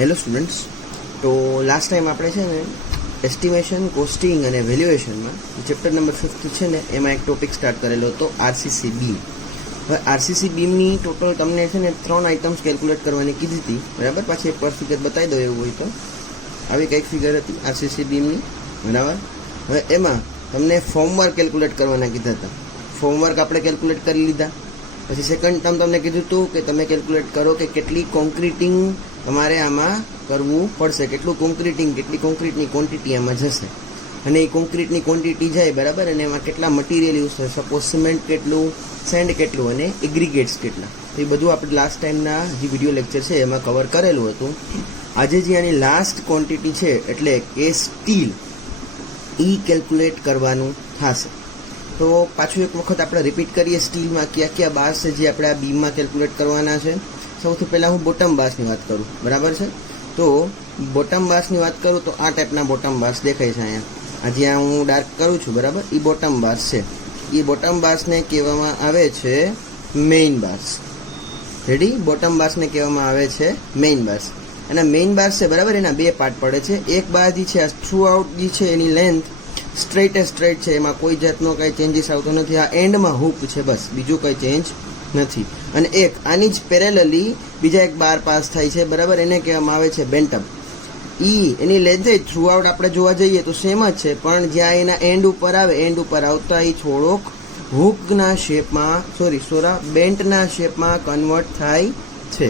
Hello students, તો last time આપણે છે ને એસ્ટિમેશન, કોસ્ટિંગ અને વેલ્યુએશનમાં ચેપ્ટર નંબર 5 છે ને એમાં એક ટોપિક સ્ટાર્ટ કરેલો હતો આરસીસી બીમ. હવે આરસીસી બીમની ટોટલ તમને છે ને 3 આઇટમ્સ કેલ્ક્યુલેટ કરવાની કીધી હતી, બરાબર. પાછી એક પર ફિગર બતાવી દો એવું હોય તો. આવી કંઈક ફિગર હતી આરસીસી બીમની, બરાબર. હવે એમાં તમને ફોર્મવર્ક કેલ્ક્યુલેટ કરવાના કીધા હતા. ફોર્મવર્ક આપણે કેલ્ક્યુલેટ કરી લીધા. પછી સેકન્ડ ટર્મ તમને કીધું હતું કે તમે કેલ્ક્યુલેટ કરો કે કેટલી કોન્ક્રીટિંગ તમારે આમાં કરવું પડશે, કેટલું કોન્ક્રીટિંગ, કેટલી કોન્ક્રીટની ક્વોન્ટિટી આમાં જશે, અને એ કોન્ક્રીટની ક્વોન્ટિટી જાય, બરાબર, અને એમાં કેટલા મટીરિયલ યુઝ થશે, સપોઝ સિમેન્ટ કેટલું, સેન્ડ કેટલું અને એગ્રીગેટ્સ કેટલા. તો એ બધું આપણે લાસ્ટ ટાઈમના જે વિડીયો લેક્ચર છે એમાં કવર કરેલું હતું. આજે જે આની લાસ્ટ ક્વોન્ટિટી છે એટલે કે સ્ટીલ, એ કેલ્ક્યુલેટ કરવાનું થશે. તો પાછું એક વખત આપણે રિપીટ કરીએ, સ્ટીલમાં કયા કયા બાર્સ છે જે આપણે આ બીમમાં કેલ્ક્યુલેટ કરવાના છે. સૌથી પહેલાં હું બોટમ બાર્સની વાત કરું, બરાબર છે. તો બોટમ બાર્સની વાત કરું તો આ ટાઈપના બોટમ બાર્સ દેખાય છે અહીંયા. આ જ્યાં હું ડાર્ક કરું છું, બરાબર, એ બોટમ બાર્સ છે. એ બોટમ બાર્સને કહેવામાં આવે છે મેઇન બાર્સ. રેડી? બોટમ બાર્સને કહેવામાં આવે છે મેઇન બાર્સ. અને મેઇન બાર્સ છે, બરાબર, એના બે પાર્ટ પડે છે. એક બાર જે છે આ થ્રુ આઉટ જે છે એની લેન્થ સ્ટ્રેટ છે, એમાં કોઈ જાતનો કંઈ ચેન્જીસ આવતો નથી. આ એન્ડમાં હૂક છે, બસ, બીજું કંઈ ચેન્જ નથી. અને એક આની જ પેરેલલી બીજા એક બાર પાસ થાય છે, બરાબર, એને કહેવામાં આવે છે બેન્ટઅપ. એની લેન્થ થ્રુ આઉટ આપણે જોવા જઈએ તો સેમ જ છે, પણ જ્યાં એના એન્ડ ઉપર આવે, એન્ડ ઉપર આવતા એ થોડોક હૂકના શેપમાં, બેન્ટના શેપમાં કન્વર્ટ થાય છે.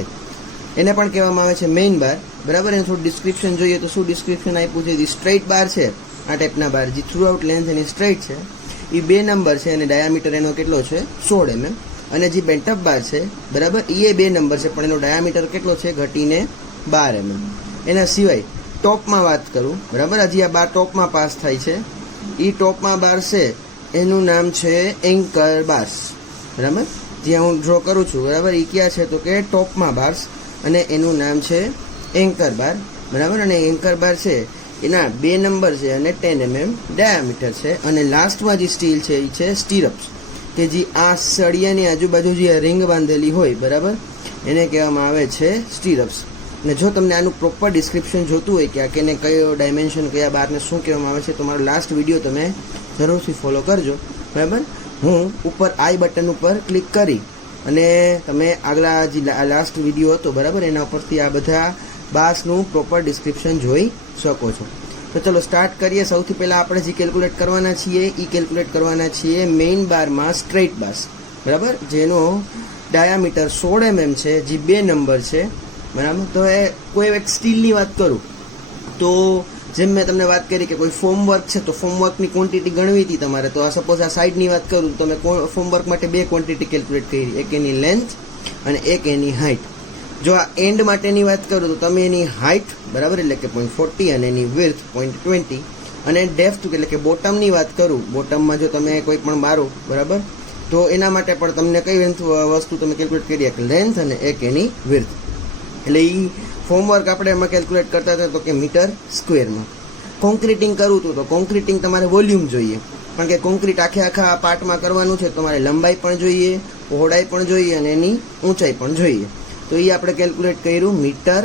એને પણ કહેવામાં આવે છે મેઇન બાર, બરાબર. એને થોડું ડિસ્ક્રિપ્શન જોઈએ તો શું ડિસ્ક્રિપ્શન આપ્યું છે? જે સ્ટ્રેઇટ બાર છે, આ ટાઈપના બાર, જે થ્રુ આઉટ લેન્થ એની સ્ટ્રેઇટ છે, એ 2 નંબર છે અને ડાયામીટર એનો કેટલો છે? 16 mm. અને જે બેન્ટઅપ બાર છે, બરાબર, એ 2 નંબર છે પણ એનો ડાયામીટર કેટલો છે? ઘટીને 12 mm. એના સિવાય ટોપમાં વાત કરું, બરાબર, હજી આ બાર ટોપમાં પાસ થાય છે. એ ટોપમાં બાર છે એનું નામ છે એન્કર બાર્સ, બરાબર. જ્યાં હું ડ્રો કરું છું, બરાબર, એ ક્યાં છે તો કે ટોપમાં બાર્સ, અને એનું નામ છે એન્કર બાર, બરાબર. અને એન્કર બાર છે એના 2 નંબર છે અને 10 mm ડાયામીટર છે. અને લાસ્ટમાં જે સ્ટીલ છે એ છે સ્ટીરપ્સ, કે જે આ સળિયાની આજુબાજુ જે રિંગ બાંધેલી હોય, બરાબર, એને કહેવામાં આવે છે સ્ટીરપ્સ. અને જો તમને આનું પ્રોપર ડિસ્ક્રિપ્શન જોતું હોય કે આ કેને કયો ડાયમેન્શન, કયા બારને શું કહેવામાં આવે છે, તો મારો લાસ્ટ વિડીયો તમે જરૂરથી ફોલો કરજો, બરાબર. હું ઉપર આઈ બટન ઉપર ક્લિક કરી અને તમે આગલા જે લાસ્ટ વિડીયો હતો, બરાબર, એના ઉપરથી આ બધા બાર્સનું પ્રોપર ડિસ્ક્રિપ્શન જોઈ શકો છો. તો ચલો સ્ટાર્ટ કરીએ. સૌથી પહેલાં આપણે જે કેલ્ક્યુલેટ કરવાના છીએ એ કેલ્ક્યુલેટ કરવાના છીએ મેઇન બારમાં સ્ટ્રેઇટ બાર્સ, બરાબર, જેનો ડાયામીટર 16 mm છે, જે 2 નંબર છે, બરાબર. તો એ કોઈ એક સ્ટીલની વાત કરું તો જેમ મેં તમને વાત કરી કે કોઈ ફોર્મવર્ક છે તો ફોર્મવર્કની ક્વોન્ટિટી ગણવી હતી તમારે. તો આ સપોઝ આ સાઇડની વાત કરું તો તમે ફોર્મવર્ક માટે 2 ક્વોન્ટિટી કેલ્ક્યુલેટ કરી, એક એની લેન્થ અને એક એની હાઇટ. જો આ એન્ડ માટેની વાત કરું તો તમે એની હાઇટ, બરાબર, એટલે કે 0.40 અને એની વિડ્થ 0.20, અને ડેપ્થ એટલે કે બોટમની વાત કરું, બોટમમાં જો તમે કોઈ પણ મારો, બરાબર, તો એના માટે પણ તમને કઈ વસ્તુ તમે કેલ્ક્યુલેટ કરી, એક લેન્થ અને એક એની વિડ્થ. એટલે એ ફોર્મવર્ક આપણે એમાં કેલ્ક્યુલેટ કરતા હતા તો કે મીટર સ્ક્વેરમાં. કોન્ક્રીટિંગ કરવું હતું તો કોન્ક્રીટિંગ તમારે વોલ્યુમ જોઈએ, કારણ કે કોન્ક્રીટ આખા પાર્ટમાં કરવાનું છે, તમારે લંબાઈ પણ જોઈએ, પહોળાઈ પણ જોઈએ અને એની ઊંચાઈ પણ જોઈએ. તો એ આપણે કેલ્ક્યુલેટ કર્યું મીટર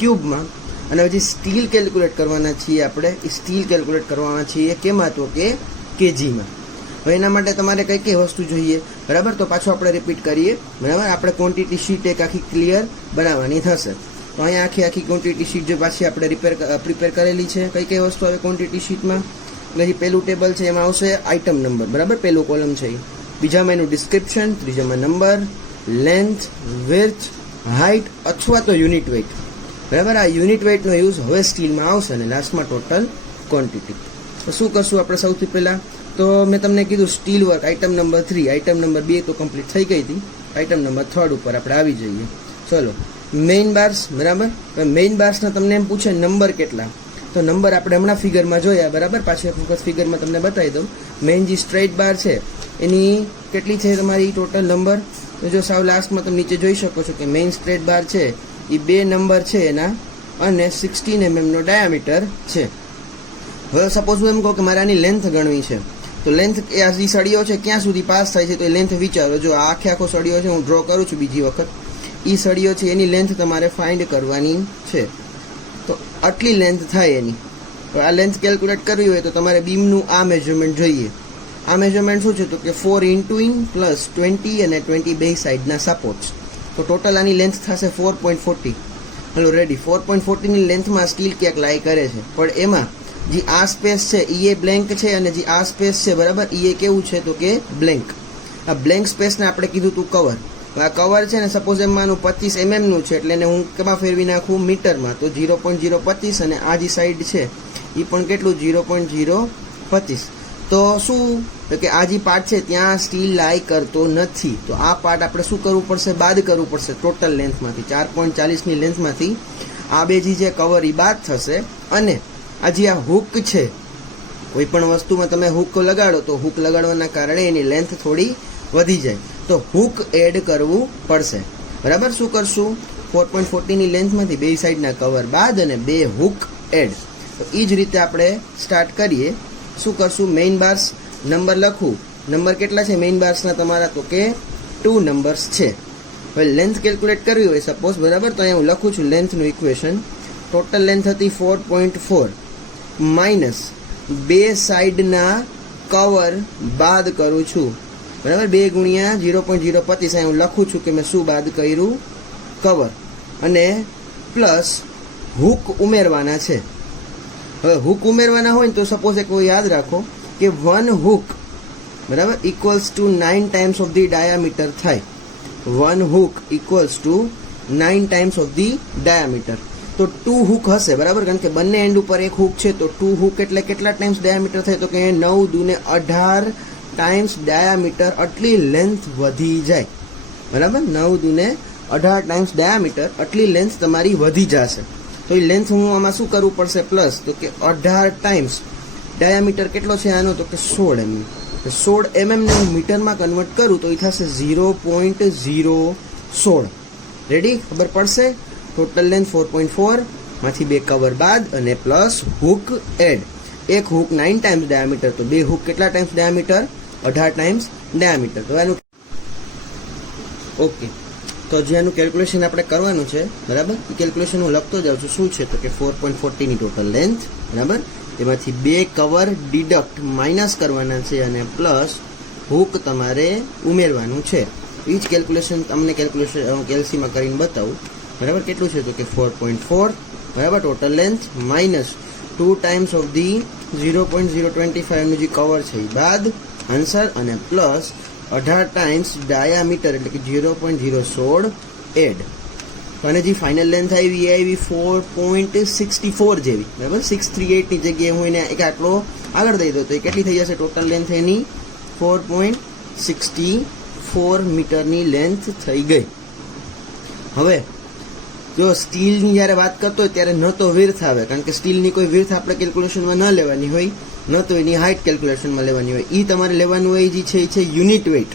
ક્યુબમાં. અને હજી સ્ટીલ કેલ્ક્યુલેટ કરવાના છીએ આપણે. એ સ્ટીલ કેલ્ક્યુલેટ કરવાના છીએ કેમાં તો કે કેજીમાં. હવે એના માટે તમારે કઈ કઈ વસ્તુ જોઈએ, બરાબર. તો પાછું આપણે રિપીટ કરીએ, બરાબર. આપણે ક્વોન્ટિટી શીટ એક આખી ક્લિયર બનાવવાની થશે. તો અહીંયા આખી ક્વોન્ટિટી શીટ જો પાછી આપણે પ્રિપેર કરેલી છે. કઈ વસ્તુ આવે ક્વોન્ટિટી શીટમાં? એટલે જે પહેલું ટેબલ છે એમાં આવશે આઇટમ નંબર, બરાબર, પહેલું કોલમ છે. બીજામાં એનું ડિસ્ક્રિપ્શન, ત્રીજામાં નંબર, લેન્થ, વિડ્થ, હાઇટ અથવા તો યુનિટ વેઇટ, બરાબર. આ યુનિટ વેઇટનો યુઝ હવે સ્ટીલમાં આવશે. અને લાસ્ટમાં ટોટલ ક્વોન્ટિટી. તો શું કરશું આપણે સૌથી પહેલાં? તો મેં તમને કીધું steel work item number 3, item number 2 તો કમ્પ્લીટ થઈ ગઈ હતી. આઇટમ નંબર 3 ઉપર આપણે આવી જઈએ. ચલો, મેઇન બાર્સ, બરાબર. મેઇન બાર્સના તમને એમ પૂછે નંબર કેટલા, તો નંબર આપણે હમણાં ફિગરમાં જોયા, બરાબર. પાછી એક વખત ફિગરમાં તમને બતાવી દઉં. મેઇન જે સ્ટ્રેઇટ બાર છે એની કેટલી છે તમારી ટોટલ નંબર? તો જો સાવ લાસ્ટમાં તમે નીચે જોઈ શકો છો કે મેઇન સ્ટ્રેટ બાર છે એ 2 નંબર છે એના, અને 16 mm નો ડાયામીટર છે. હવે સપોઝ હું એમ કહું કે મારે આની લેન્થ ગણવી છે, તો લેન્થ એ આ જે સળીઓ છે ક્યાં સુધી પાસ થાય છે તો એ લેન્થ વિચારો. જો આ આખો સળીઓ છે હું ડ્રો કરું છું બીજી વખત, એ સળીઓ છે એની લેન્થ તમારે ફાઇન્ડ કરવાની છે. આટલી લેન્થ થાય એની. તો આ લેન્થ કેલ્ક્યુલેટ કરવી હોય તો તમારે બીમનું આ મેઝરમેન્ટ જોઈએ. આ મેઝરમેન્ટ શું છે તો કે 4 ઇન્ટુ ઇન પ્લસ 20 અને 20 બે સાઈડના સપોર્ટ્સ. તો ટોટલ આની લેન્થ થશે 4.40. Hello ready. 4.40ની લેન્થમાં સ્ટીલ ક્યાંક લાઈ કરે છે, પણ એમાં જે આ સ્પેસ છે એ બ્લેન્ક છે અને જે આ સ્પેસ છે બરાબર એ કેવું છે તો કે બ્લેન્ક. આ બ્લેન્ક સ્પેસને આપણે કીધું હતું કવર. આ કવર છે ને સપોઝ એમાંનું 25 mm નું છે એટલે એને હું કેમાં ફેરવી નાખું મીટરમાં. તો 0.025 અને આ જે સાઈડ છે એ પણ કેટલું 0.025. તો શું તો કે આ જે પાર્ટ છે ત્યાં સ્ટીલ લાઈ કરતો નથી. તો આ પાર્ટ આપણે શું કરવું પડશે? બાદ કરવું પડશે ટોટલ લેન્થમાંથી. 4.40ની લેન્થમાંથી આ બે જે કવર એ બાદ થશે. અને આ જે આ હુક છે, કોઈ પણ વસ્તુમાં તમે હુક લગાડો તો હુક લગાડવાના કારણે એની લેન્થ થોડી વધી જાય. તો હુક એડ કરવું પડશે. બરાબર. શું કરશું? 4.40ની લેન્થમાંથી બે સાઈડના કવર બાદ અને બે હુક એડ. તો એ જ રીતે આપણે સ્ટાર્ટ કરીએ. શું કરશું? મેઇન બાર્સ નંબર લખું. નંબર કેટલા છે મેઇન બાર્સના તમારા? તો કે 2 નંબર્સ છે. હવે લેન્થ કેલ્ક્યુલેટ કરવી હોય સપોઝ, બરાબર, તો અહીંયા હું લખું છું લેન્થનું ઇક્વેશન. ટોટલ લેન્થ હતી 4.4 માઇનસ બે સાઈડના કવર બાદ કરું છું. બરાબર. 2 ગુણ્યા 0.025 અહીંયા હું લખું છું કે મેં શું બાદ કર્યું? કવર. અને પ્લસ હુક ઉમેરવાના છે. હવે હુક ઉમેરવાના હોય ને તો સપોઝ એક યાદ રાખો કે 1 હુક બરાબર equals to 9 times of the diameter થાય. 1 hook equals to 9 times of the diameter. તો 2 હુક હશે બરાબર, કારણ કે બંને એન્ડ ઉપર એક હુક છે. તો 2 હુક એટલે કેટલા ટાઈમ્સ ડાયામીટર થાય? તો કે 9 દુને 18 ટાઈમ્સ ડાયામીટર. આટલી લેન્થ વધી જાય. બરાબર. 9 દુને 18 ટાઈમ્સ ડાયામીટર આટલી લેન્થ તમારી વધી જશે. તો એ લેન્થ હું આમાં શું કરવું પડશે? પ્લસ. તો કે 18 ટાઈમ્સ ડાયામીટર કેટલો છે આનો? તો કે 16 mm. 16 mm ને હું મીટરમાં કન્વર્ટ કરું તો એ થશે 0.016. રેડી? ખબર પડશે? ટોટલ લેન્થ 4.4 માંથી બે કવર બાદ અને પ્લસ હુક એડ. એક હુક 9 ટાઈમ્સ ડાયામીટર, તો બે હુક કેટલા ટાઈમ્સ ડાયામીટર? 18 times diameter. તો એનું ઓકે. તો જે આનું કેલ્ક્યુલેશન આપણે કરવાનું છે બરાબર, એ કેલ્ક્યુલેશન હું લખતો જાઉં છું. શું છે તો કે 4.40ની ટોટલ લેન્થ બરાબર, એમાંથી બે કવર ડિડક્ટ માઇનસ કરવાના છે અને પ્લસ હુક તમારે ઉમેરવાનું છે. એ જ કેલ્ક્યુલેશન તમને કેલ્સીમાં કરીને બતાવું. બરાબર. કેટલું છે તો કે 4.4 બરાબર total length minus 2 times of the 0.025નું જે કવર છે એ બાદ આન્સર અને પ્લસ 18 ટાઈમ્સ ડાયામીટર એટલે કે 0.016 એડ. અને જે ફાઇનલ લેન્થ આવી એ આવી 4.64 જેવી બરાબર. 638ની જગ્યાએ હું એને એક આટલો આગળ દઈ દઉં તો એ કેટલી થઈ જશે ટોટલ લેન્થ એની? 4.64 મીટરની લેન્થ થઈ ગઈ. હવે જો સ્ટીલની જ્યારે વાત કરતો હોય ત્યારે ન તો વિર્થ આવે, કારણ કે સ્ટીલની કોઈ વિર્થ આપણે કેલ્ક્યુલેશનમાં ન લેવાની હોય, ન તો એની હાઇટ કેલ્ક્યુલેશનમાં લેવાની હોય. એ તમારે લેવાનું હોય જે છે એ છે યુનિટ વેઇટ.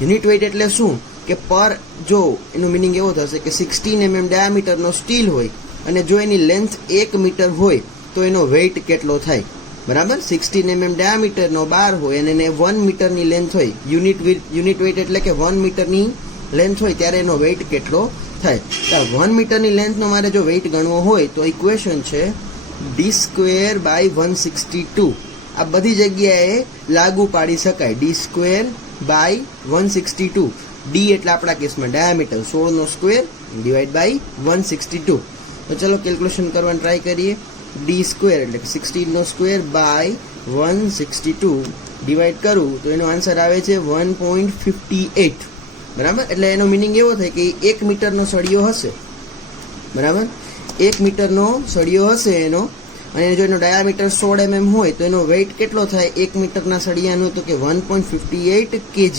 યુનિટ વેઇટ એટલે શું કે પર, જો એનું મિનિંગ એવો થશે કે 16 mm ડાયામીટરનો સ્ટીલ હોય અને જો એની લેન્થ 1 મીટર હોય તો એનો વેઇટ કેટલો થાય? બરાબર. 16 mm ડાયામીટરનો બાર હોય અને એને 1 મીટરની લેન્થ હોય. યુનિટ વેઇટ એટલે કે 1 મીટરની લેન્થ હોય ત્યારે એનો વેઇટ કેટલો થાય? 1 મીટરની લેન્થનો મારે જો વેઇટ ગણવો હોય તો ઇક્વેશન છે d²/162. આ બધી જગ્યાએ લાગુ પાડી શકાય. d²/162. ડી એટલે આપણા કેસમાં ડાયામીટર 16નો સ્ક્વેર ડિવાઈડ બાય 162. તો ચલો કેલ્ક્યુલેશન કરવાની ટ્રાય કરીએ. d² એટલે કે 16નો સ્ક્વેર બાય 162 ડિવાઈડ કરું તો એનો આન્સર આવે છે 1.58. બરાબર. એટલે એનો મિનિંગ એવો થાય કે 1 મીટરનો સળિયો હશે. બરાબર. 1 મીટરનો સળિયો હશે એનો, અને જો એનો ડાયામીટર 16 mm હોય તો એનો વેઇટ કેટલો થાય 1 મીટરના સળિયાનો? તો કે 1.58 kg.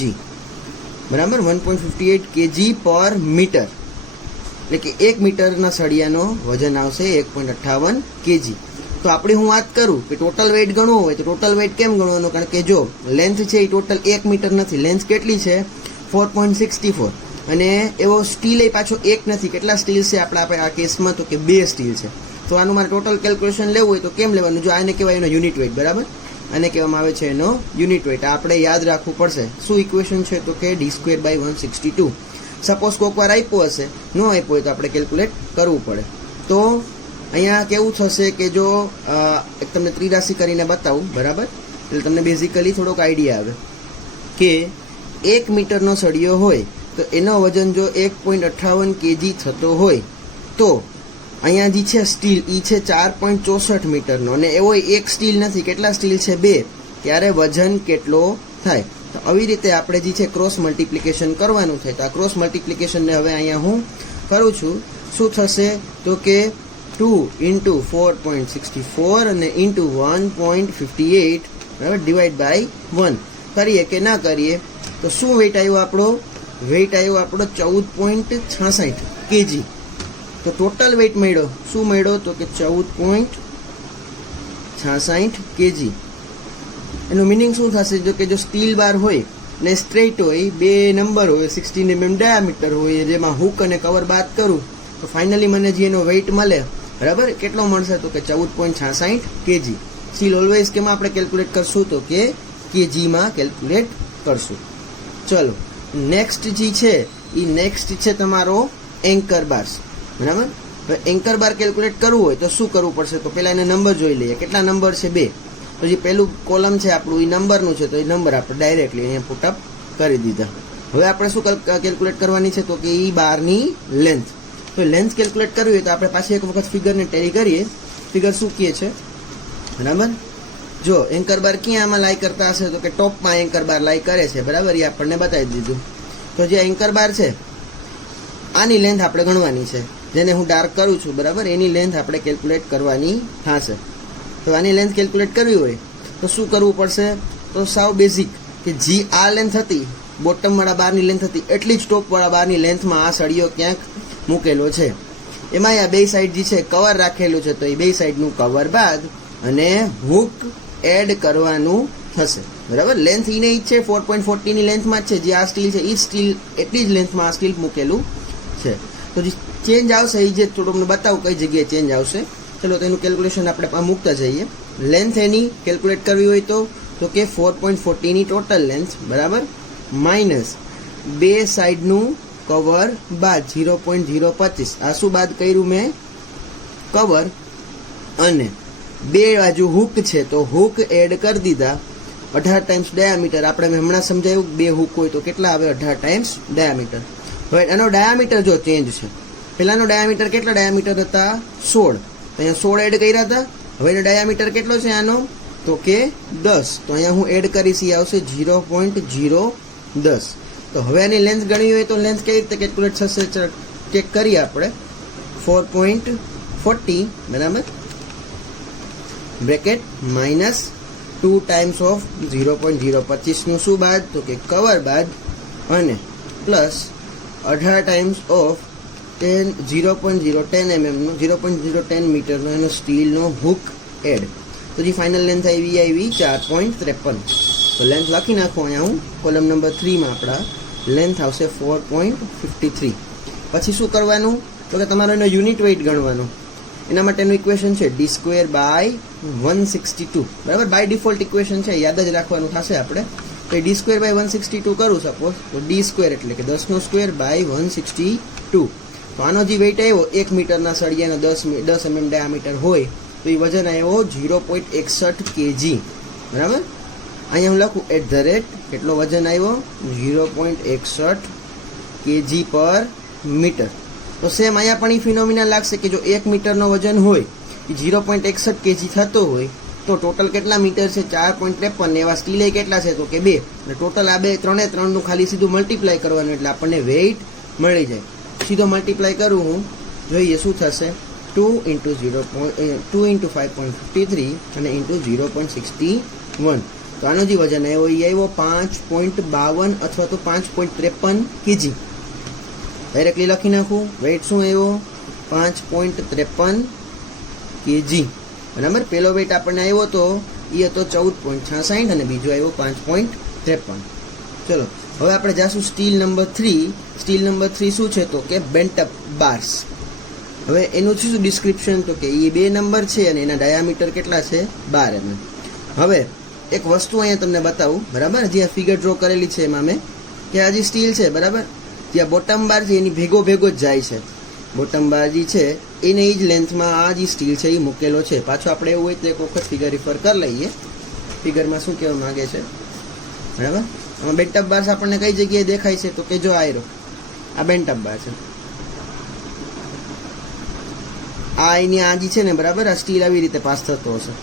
બરાબર. 1.58 kg પર મીટર. એટલે કે 1 મીટરના સળિયાનો વજન આવશે 1.58 kg. તો આપણે હું વાત કરું કે ટોટલ વેઇટ ગણવો હોય તો ટોટલ વેઇટ કેમ ગણવાનો? કારણ કે જો લેન્થ છે એ ટોટલ 1 મીટર નથી. લેન્થ કેટલી છે? 4.64. અને એવો સ્ટીલ એ પાછો એક નથી. કેટલા સ્ટીલ છે આપણા આ કેસમાં? તો કે 2 સ્ટીલ છે. તો આનું મારે ટોટલ કેલ્ક્યુલેશન લેવું હોય તો કેમ લેવાનું? જો આને કહેવાય એનો યુનિટ વેઇટ. બરાબર. આને કહેવામાં આવે છે એનો યુનિટ વેઇટ. આપણે યાદ રાખવું પડશે. શું ઇક્વેશન છે તો કે d²/162. સપોઝ કોઈક વાર આપ્યો હશે, ન આપ્યો હોય તો આપણે કેલ્ક્યુલેટ કરવું પડે. તો અહીંયા કેવું થશે કે જો એક તમને ત્રિરાશી કરીને બતાવું, બરાબર, એટલે તમને બેઝિકલી થોડોક આઈડિયા આવે કે 1 મીટરનો સળિયો હોય તો એનો વજન જો 1.58 kg થતો હોય તો અહીંયા જે છે સ્ટીલ એ છે 4.64 મીટરનો, અને એવો એક સ્ટીલ નથી, કેટલા સ્ટીલ છે? 2, ત્યારે વજન કેટલો થાય? તો આવી રીતે આપણે જે છે ક્રોસ મલ્ટિપ્લિકેશન કરવાનું થાય. તો આ ક્રોસ મલ્ટિપ્લિકેશનને હવે અહીંયા હું કરું છું. શું થશે તો કે 2 × 4.64 અને × 1.58, બરાબર, ડિવાઈડ બાય 1 કરીએ કે ના કરીએ તો શું વેઇટ આવ્યો આપણો? વેઇટ આવ્યો આપણો 14.66 kg. તો ટોટલ વેઇટ મળ્યો, શું મળ્યો તો કે 14.66 kg. એનું મિનિંગ શું થશે? જો કે જો સ્ટીલ બાર હોય ને સ્ટ્રેટ હોય, 2 નંબર હોય, 16 mm ડાયામીટર હોય, જેમાં હુક અને કવર બાદ કરું તો ફાઇનલી મને જે એનો વેઇટ મળે, બરાબર, કેટલો મળશે તો કે 14.66 kg. સ્ટીલ ઓલવેઝ કેમાં આપણે કેલ્ક્યુલેટ કરશું તો કે kgમાં કેલ્ક્યુલેટ કરશું. ચલો નેક્સ્ટ જે છે એ નેક્સ્ટ છે તમારો એન્કર બાર્સ, બરાબર. તો એન્કર બાર કેલ્ક્યુલેટ કરવું હોય તો શું કરવું પડશે? તો પહેલાં એને નંબર જોઈ લઈએ. કેટલા નંબર છે? 2. તો જે પહેલું કોલમ છે આપણું એ નંબરનું છે, તો એ નંબર આપણે ડાયરેક્ટલી અહીંયા પુટઅપ કરી દીધા. હવે આપણે શું કેલ્ક્યુલેટ કરવાની છે તો કે એ બારની લેન્થ. તો લેન્થ કેલ્ક્યુલેટ કરવી હોય તો આપણે પાછી એક વખત ફિગરને ટેલી કરીએ. ફિગર શું કહે છે, બરાબર? જો એન્કર બાર ક્યાં આમાં લાઈ કરતા હશે તો કે ટોપમાં એન્કર બાર લાઈ કરે છે, બરાબર, એ આપણને બતાવી દીધું. તો જે એન્કર બાર છે આની લેન્થ આપણે ગણવાની છે, જેને હું ડાર્ક કરું છું, બરાબર, એની લેન્થ આપણે કેલ્ક્યુલેટ કરવાની થશે. તો આની લેન્થ કેલ્ક્યુલેટ કરવી હોય તો શું કરવું પડશે? તો સાવ બેઝિક કે જી આ લેન્થ હતી, બોટમવાળા બારની લેન્થ હતી, એટલી જ ટોપવાળા બારની લેન્થમાં આ સળિયો ક્યાંક મૂકેલો છે. એમાં આ બે સાઈડ જે છે કવર રાખેલું છે, તો એ બે સાઈડનું કવર બાદ અને હુક એડ કરવાનું થશે, બરાબર. લેન્થ એને જ છે, 4.40 ની લેન્થમાં જ છે. જે આ સ્ટીલ છે એ સ્ટીલ એટલી જ લેન્થમાં આ સ્ટીલ મૂકેલું છે. તો જે ચેન્જ આવશે એ જે થોડું મને બતાવું કઈ જગ્યાએ ચેન્જ આવશે. ચલો તો એનું કેલ્ક્યુલેશન આપણે મૂકતા જઈએ. લેન્થ એની કેલ્ક્યુલેટ કરવી હોય તો કે 4.40 ની ટોટલ લેન્થ, બરાબર, માઇનસ 2 સાઈડનું કવર બાદ 0.025. આ શું બાદ કર્યું મેં? કવર. અને 2 બાજુ હુક છે તો હુક એડ કરી દીધા. 18 ટાઈમ્સ ડાયામીટર આપણે હમણાં સમજાયું, 2 હુક હોય તો કેટલા આવે? 18 ટાઈમ્સ ડાયામીટર. હવે એનો ડાયામીટર જો ચેન્જ છે, પહેલાનો ડાયામીટર કેટલા ડાયામીટર હતા? 16. તો અહીંયા 16 એડ કર્યા હતા. હવે એનો ડાયામીટર કેટલો છે આનો તો કે 10. તો અહીંયા હું એડ કરીશ, એ આવશે 0.010. તો હવે આની લેન્થ ગણવી હોય તો લેન્થ કેવી રીતે કેલ્ક્યુલેટ થશે? ચેક કરીએ આપણે. 4.40, બરાબર, બ્રેકેટ માઇનસ 2 ટાઈમ્સ ઓફ 0.025 નું શું બાદ તો કે કવર બાદ, અને પ્લસ 18 ટાઈમ્સ ઓફ 0.010 mm નો 0.010 મીટરનો એનો સ્ટીલનો હુક એડ. તો જે ફાઇનલ લેન્થ આવી 4.53. તો લેન્થ લખી નાખો અહીંયા હું કોલમ નંબર 3 માં આપણા લેન્થ આવશે 4.53. પછી શું કરવાનું તો કે તમારો એનો યુનિટ વેઇટ ગણવાનો. એના માટેનું ઇક્વેશન છે d²/162, બરાબર. બાય ડિફોલ્ટ ઇક્વેશન છે, યાદ જ રાખવાનું થશે આપણે. તો d²/162 કરું સપોઝ, તો d² એટલે કે 10² / 162. તો આનો જે વેઇટ આવ્યો 1 મીટરના સળિયાનો 10 mm ડાયામીટર હોય તો એ વજન આવ્યો 0.61 kg, બરાબર. અહીંયા હું લખું @ કેટલો વજન આવ્યો? 0.61 kg પર મીટર. તો સેમ અહીંયા પણ એ ફિનોમિના લાગશે કે જો 1 મીટરનો વજન હોય એ 0.61 kg થતો હોય તો ટોટલ કેટલા મીટર છે? 4.53. એવા સ્ટીલ કેટલા છે તો કે 2. અને ટોટલ આ 2 3નું ખાલી સીધું મલ્ટીપ્લાય કરવાનું એટલે આપણને વેઇટ મળી જાય. સીધો મલ્ટીપ્લાય કરું હું, જોઈએ શું થશે. 2 × 5.53 અને × 0.61. તો આનો જે વજન આવ્યો એ આવ્યો 5.52 અથવા તો 5.53 kg. ડાયરેક્ટલી લખી નાખું. વેઇટ શું આવ્યો? 5.53 kg, બરાબર. પહેલો વેઇટ આપણને આવ્યો તો એ હતો 14.66 અને બીજો આવ્યો 5.53. ચલો હવે આપણે જાશું સ્ટીલ નંબર 3. સ્ટીલ નંબર 3 શું છે તો કે બેન્ટ અપ બાર્સ. હવે એનું શું ડિસ્ક્રિપ્શન તો કે એ 2 નંબર છે અને એના ડાયામીટર કેટલા છે? 12 mm. હવે એક વસ્તુ અહીંયા તમને બતાવું, બરાબર. જે આ ફિગર ડ્રો કરેલી છે એમાં મેં કે આ જે સ્ટીલ છે, બરાબર, જે બોટમ બાર છે એની ભેગો જ જાય છે. બોટમ બાર જે છે એને જ લેન્થમાં આ જે સ્ટીલ છે એ મૂકેલો છે. પાછો આપણે એવું હોય તો એક વખત ફિગર રિફર કરી લઈએ. ફિગરમાં શું કહેવા માંગે છે, બરાબર. આમાં બેન્ટઅપ બાર્સ આપણને કઈ જગ્યાએ દેખાય છે તો કે જો આ બેન્ટઅપ બાર છે. આ એની આ જે છે ને, બરાબર, આ સ્ટીલ આવી રીતે પાસ થતો હશે.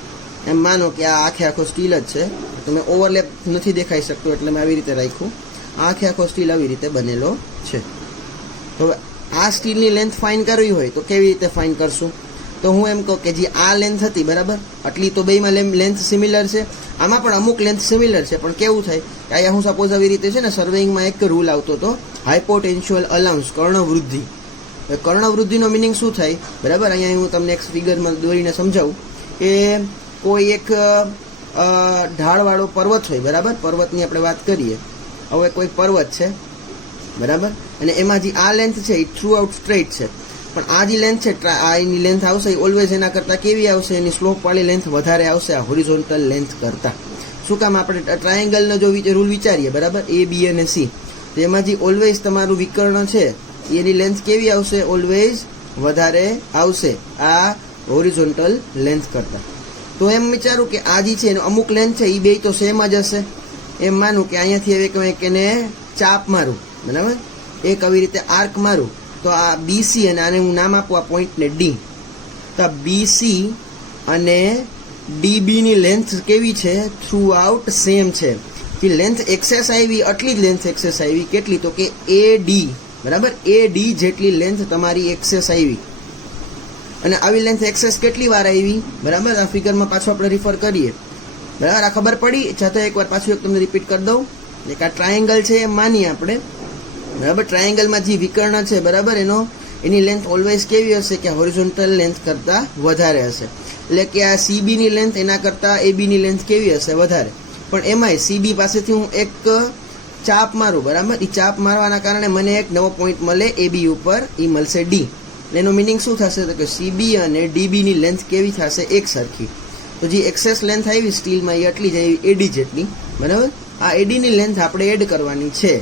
એમ માનો કે આ આખો સ્ટીલ જ છે. તમે ઓવરલેપ નથી દેખાઈ શકતો એટલે મેં આવી રીતે રાખ્યું. આખો સ્ટીલ આવી રીતે બનેલો છે. તો આ સ્ટીલની લેન્થ ફાઇન કરવી હોય તો કેવી રીતે ફાઇન કરશું? તો હું એમ કહું કે જે આ લેન્થ હતી, બરાબર, આટલી તો બેમાં લેન્થ સિમિલર છે. આમાં પણ અમુક લેન્થ સિમિલર છે, પણ કેવું થાય કે અહીંયા હું સપોઝ આવી રીતે છે ને, સર્વેઇંગમાં એક રૂલ આવતો હતો, હાઇપોટેન્શિયલ અલાઉન્સ, કર્ણવૃદ્ધિ. કર્ણવૃદ્ધિનો મિનિંગ શું થાય, બરાબર? અહીંયા હું તમને એક ફિગરમાં દોરીને સમજાવું કે કોઈ એક ઢાળવાળો પર્વત હોય, બરાબર, પર્વતની આપણે વાત કરીએ. હવે કોઈ પર્વત છે, બરાબર, અને એમાં જે આ લેન્થ છે એ થ્રુ આઉટ સ્ટ્રેટ છે, પણ આ જે લેન્થ છે, આ એની લેન્થ આવશે ઓલવેઝ એના કરતાં કેવી આવશે, એની સ્લોપવાળી લેન્થ વધારે આવશે આ હોરિઝોન્ટલ લેન્થ કરતાં. શું કામ? આપણે ટ્રાયેંગલનો જો રૂલ વિચારીએ, બરાબર, એ બી અને સી, તો એમાં જે ઓલવેઝ તમારું વિકર્ણ છે એની લેન્થ કેવી આવશે? ઓલવેઝ વધારે આવશે આ હોરિઝોન્ટલ લેન્થ કરતાં. તો એમ વિચારું કે આ જે છે એનો અમુક લેન્થ છે એ બે તો સેમ જ હશે. એમ માનું કે અહીંયાથી હવે કંઈક એને ચાપ મારું, બરાબર, એક આવી રીતે આર્ક મારું, તો આ બીસી અને આને હું નામ આપું આ પોઈન્ટને ડી. તો આ બીસી અને ડીબીની લેન્થ કેવી છે? થ્રુ આઉટ સેમ છે. જે લેન્થ એક્સેસ આવી આટલી જ લેન્થ એક્સેસ આવી. કેટલી? તો કે એ ડી, બરાબર, એ ડી જેટલી લેન્થ તમારી એક્સેસ આવી. અને આવી લેન્થ એક્સેસ કેટલી વાર આવી, બરાબર? આ ફિગરમાં પાછું આપણે રિફર કરીએ, બરાબર. આ ખબર પડી? છતાં એકવાર પાછું એક તમને રિપીટ કરી દઉં. એક આ ટ્રાયેંગલ છે એમ માનીએ આપણે, બરાબર. ટ્રાયેંગલમાં જે વિકર્ણ છે, બરાબર, એની લેન્થ ઓલવેઝ કેવી હશે કે હોરિઝોન્ટલ લેન્થ કરતાં વધારે હશે. એટલે કે આ સીબીની લેન્થ એના કરતાં એબીની લેન્થ કેવી હશે? વધારે. પણ એમાંય સીબી પાસેથી હું એક ચાપ મારું, બરાબર, એ ચાપ મારવાના કારણે મને એક નવો પોઈન્ટ મળે એબી ઉપર, એ મળશે ડી. એનો મિનિંગ શું થશે? તો કે સીબી અને ડીબીની લેન્થ કેવી થશે? એક સરખી. તો જે એક્સેસ લેન્થ આવી સ્ટીલમાં એ આટલી જ આવી, એડી જેટલી, બરાબર. આ એડીની લેન્થ આપણે એડ કરવાની છે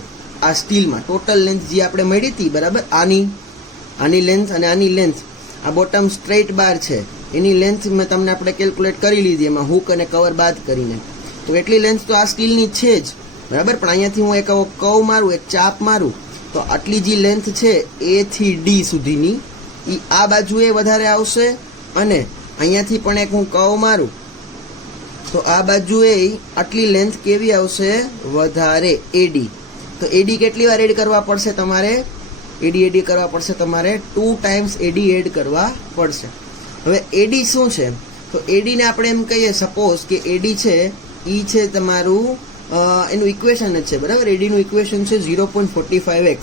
આ સ્ટીલમાં. ટોટલ લેન્થ જે આપણે મળી હતી, બરાબર, આની લેન્થ અને આની લેન્થ, આ બોટમ સ્ટ્રેટ બાર છે એની લેન્થ મેં તમને આપણે કેલ્ક્યુલેટ કરી લીધી એમાં હુક અને કવર બાદ કરીને. તો એટલી લેન્થ તો આ સ્ટીલની છે જ, બરાબર. પણ અહીંયાથી હું એક કવ મારું, એક ચાપ મારું, તો આટલી જે લેન્થ છે એ થી ડી સુધીની એ આ બાજુએ વધારે આવશે. અને અહીંયાથી પણ એક હું કવ મારું તો આ બાજુએ આટલી લેન્થ કેવી આવશે? વધારે, એડી. તો એડી કેટલી વાર એડ કરવા પડશે તમારે? એડી કરવા પડશે તમારે 2 ટાઈમ્સ એડી એડ કરવા પડશે. હવે એડી શું છે? તો એડીને આપણે એમ કહીએ સપોઝ કે એડી છે એ છે તમારું એનું ઇક્વેશન જ છે, બરાબર. એડીનું ઇક્વેશન છે 0.45x.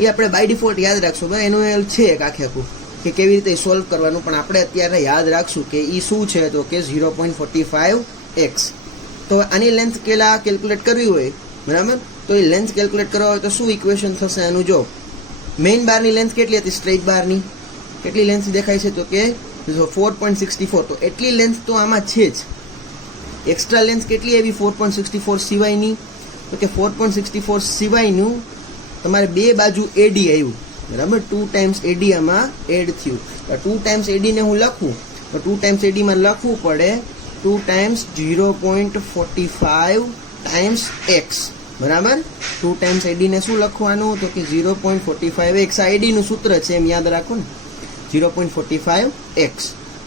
એ આપણે બાય ડિફોલ્ટ યાદ રાખશું, બરાબર. એનું છે એક આખું કે કેવી રીતે સોલ્વ કરવાનું, પણ આપણે અત્યારે યાદ રાખશું કે એ શું છે, તો કે 0.45x. તો આની લેન્થ કેલ્ક્યુલેટ કરવી હોય, બરાબર, તો એ લેન્થ કેલ્ક્યુલેટ કરવા હોય તો શું ઇક્વેશન થશે આનું? જો મેઇન બારની લેન્થ કેટલી હતી? સ્ટ્રેટ બારની કેટલી લેન્થ દેખાય છે? તો કે 4.64. તો એટલી લેન્થ તો આમાં છે જ. એક્સ્ટ્રા લેન્થ કેટલી આવી 4.64 સિવાયની? તો કે 4.64 સિવાયનું તમારે બે બાજુ એડી આવ્યું, બરાબર. 2 ટાઈમ્સ એડી આમાં એડ થયું. 2 ટાઈમ્સ એડીને હું લખું તો 2 ટાઈમ્સ એડીમાં લખવું પડે 2 ટાઈમ્સ 0.45 ટાઈમ્સ એક્સ, બરાબર. 2 ટાઈમ્સ એડીને શું લખવાનું? તો કે 0.45x. આ એડીનું સૂત્ર છે એમ યાદ રાખો ને, 0.45x.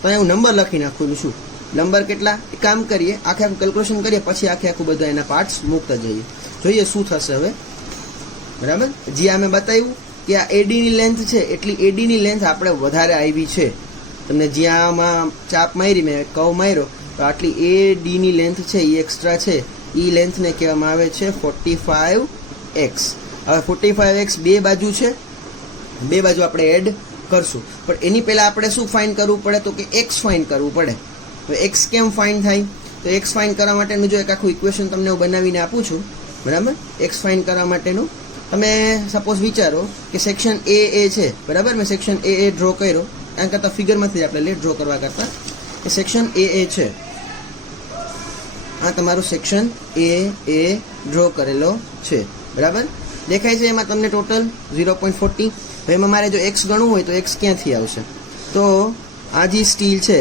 તો હું નંબર લખી નાખું છું. નંબર કેટલા? કામ કરીએ, આખું કેલ્ક્યુલેશન કરીએ, પછી આખું બધા એના પાર્ટ્સ મૂકતા જઈએ, જોઈએ શું થશે હવે, બરાબર. જે આ મેં બતાવ્યું કે આ એડીની લેન્થ છે એટલી એડીની લેન્થ આપણે વધારે આવી છે. તમને જ્યાં આમાં ચાપ મારી, મેં કવ માર્યો, તો આટલી એડીની લેન્થ છે એ એક્સ્ટ્રા છે. એ લેન્થને કહેવામાં આવે છે 45x. હવે 45x બે બાજુ છે, બે બાજુ આપણે એડ કરશું. પણ એની પહેલાં આપણે શું ફાઇન કરવું પડે? તો કે એક્સ ફાઇન કરવું પડે. તો એક્સ કેમ ફાઇન થાય? તો એક્સ ફાઇન કરવા માટેનું જો એક આખું ઇક્વેશન તમને હું બનાવીને આપું છું, બરાબર. એક્સ ફાઇન કરવા માટેનું તમે સપોઝ વિચારો કે સેક્શન એ છે, બરાબર. મેં સેક્શન એ ડ્રો કર્યો, એના કરતાં ફિગરમાંથી આપણે લેટ ડ્રો કરવા કરતાં એ સેક્શન એ છે. આ તમારું સેક્શન એ ડ્રો કરેલો છે, બરાબર. દેખાય છે એમાં તમને ટોટલ 0.40. તો એમાં મારે જો એક્સ ગણવું હોય તો એક્સ ક્યાંથી આવશે? તો આ જે સ્ટીલ છે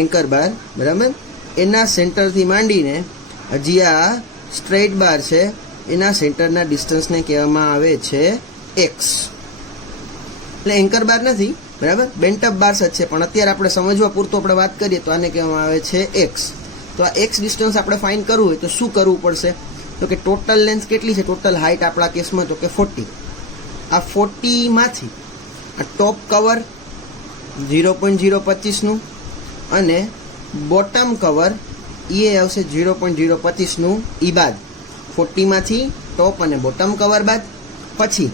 એન્કર બાર, બરાબર, એના સેન્ટરથી માંડીને હજી આ સ્ટ્રેટ બાર છે એના સેન્ટરના ડિસ્ટન્સને કહેવામાં આવે છે એક્સ. એટલે એન્કર બાર નથી, બરાબર, બેન્ટઅપ બાર્સ જ છે, પણ અત્યારે આપણે સમજવા પૂરતું આપણે વાત કરીએ તો આને કહેવામાં આવે છે એક્સ. તો આ એક્સ ડિસ્ટન્સ આપણે ફાઇન્ડ કરવું હોય તો શું કરવું પડશે? તો કે ટોટલ લેન્થ કેટલી છે, ટોટલ હાઇટ આપણા કેસમાં તો કે 40. આ 40 માંથી આ ટોપ કવર 0.025નું અને બોટમ કવર એ આવશે 0.025નું. ઈ બાદ 40 માંથી ટોપ અને બોટમ કવર બાદ પછી